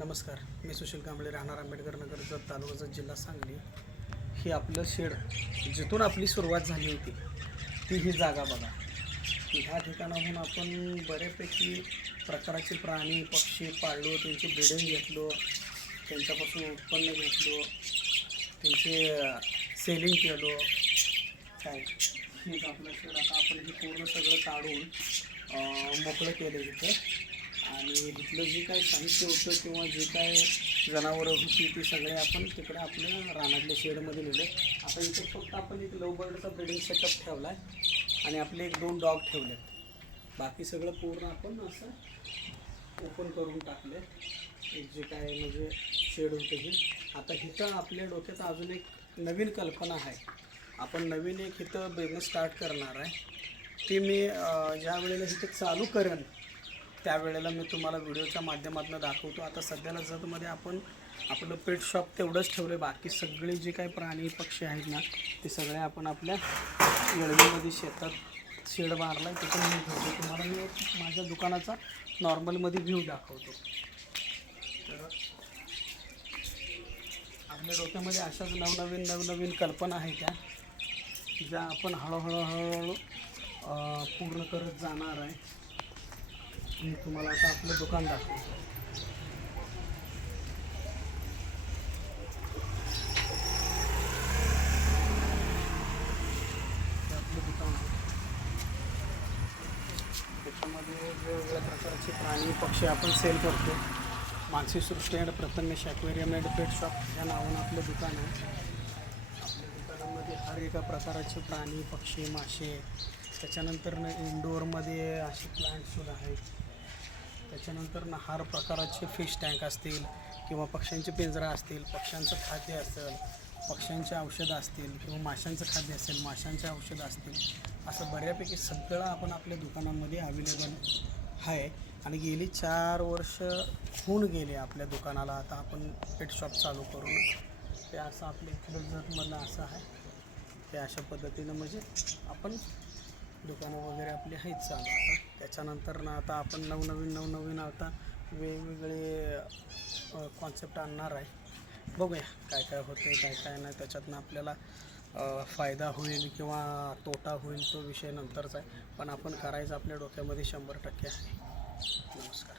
नमस्कार मी सुशील कांबळे राहणार आंबेडकर नगरचा तालुक्याचा जिल्हा सांगली. हे आपलं शेड जिथून आपली सुरुवात झाली होती ती ही जागा बघा. ह्या ठिकाणाहून आपण बऱ्यापैकी प्रकारचे प्राणी पक्षी पाळलो त्यांचे ब्रिडिंग घेतलो त्यांच्यापासून उत्पन्न घेतलो त्यांचे सेलिंग केलो. काय? हेच आपलं शेड. आता आपण हे पूर्ण सगळं काढून मोकळं केलं तिथं आणि तिथलं जे काय साहित्य होतं किंवा जे काय जनावरं होती ती सगळे आपण तिकडे आपल्या रानातल्या शेडमध्ये नेले. आता इथे फक्त आपण एक लव बर्डचा ब्रिडिंग सेटअप ठेवला आहे आणि आपले एक दोन डॉग ठेवले बाकी सगळं पूर्ण आपण असं ओपन करून टाकले एक जे काय म्हणजे शेड होतं हे. आता इथं आपल्या डोक्यात अजून एक नवीन कल्पना आहे. आपण नवीन एक इथं बिझनेस स्टार्ट करणार आहे. ती मी ज्या वेळेला इथं चालू करेन त्यावेळेला मी तुम्हाला व्हिडिओच्या माध्यमातून दाखवतो. आता सध्याला जतमध्ये आपण आपलं पेट शॉप तेवढंच ठेवलं आहे बाकी सगळे जे काही प्राणी पक्षी आहेत ना ते सगळे आपण आपल्या येळवीमध्ये शेतात शेड मारला आहे तिथं मी ठेवतो तुम्हाला मी माझ्या दुकानाचा नॉर्मलमध्ये व्ह्यू दाखवतो. तर आपल्या डोक्यामध्ये अशाच नवनवीन नवनवीन कल्पना आहेत त्या ज्या आपण हळूहळू हळूहळू पूर्ण करत जाणार आहे? मी तुम्हाला आता आपलं दुकान दाखवतो. आपलं दुकान आहे. त्याच्यामध्ये वेगवेगळ्या प्रकारचे प्राणी पक्षी आपण सेल करतो. Mansi Srushti and Prathamesh aquarium and pet shop या नावानं आपलं दुकान आहे. आपल्या दुकानामध्ये हर एका प्रकाराचे प्राणी पक्षी मासे त्याच्यानंतर इंडोअरमध्ये असे प्लांटसुद्धा आहेत. त्याच्यानंतर ना हार प्रकाराचे फिश टँक असतील किंवा पक्ष्यांचे पिंजरा असतील पक्ष्यांचं खाद्य असेल पक्ष्यांचे औषधं असतील किंवा माशांचं खाद्य असेल माशांचे औषधं असतील असं बऱ्यापैकी सगळं आपण आपल्या दुकानामध्ये अवेलेबल आहे. आणि गेली चार वर्ष होऊन गेले आपल्या दुकानाला. आता आपण पेट शॉप चालू करून ते असं आपल्या इथलं जतमधलं असं आहे. ते अशा पद्धतीनं म्हणजे आपण दुकानं वगैरे आपली आहेत चालू आता. त्याच्यानंतर ना आता आपण नवनवीन नवनवीन आता वेगवेगळे कॉन्सेप्ट आणणार आहे. बघूया काय काय होतं काय काय नाही. त्याच्यातनं आपल्याला फायदा होईल किंवा तोटा होईल तो विषय नंतरचा आहे. पण आपण करायचं आपल्या डोक्यामध्ये शंभर टक्के आहे. नमस्कार.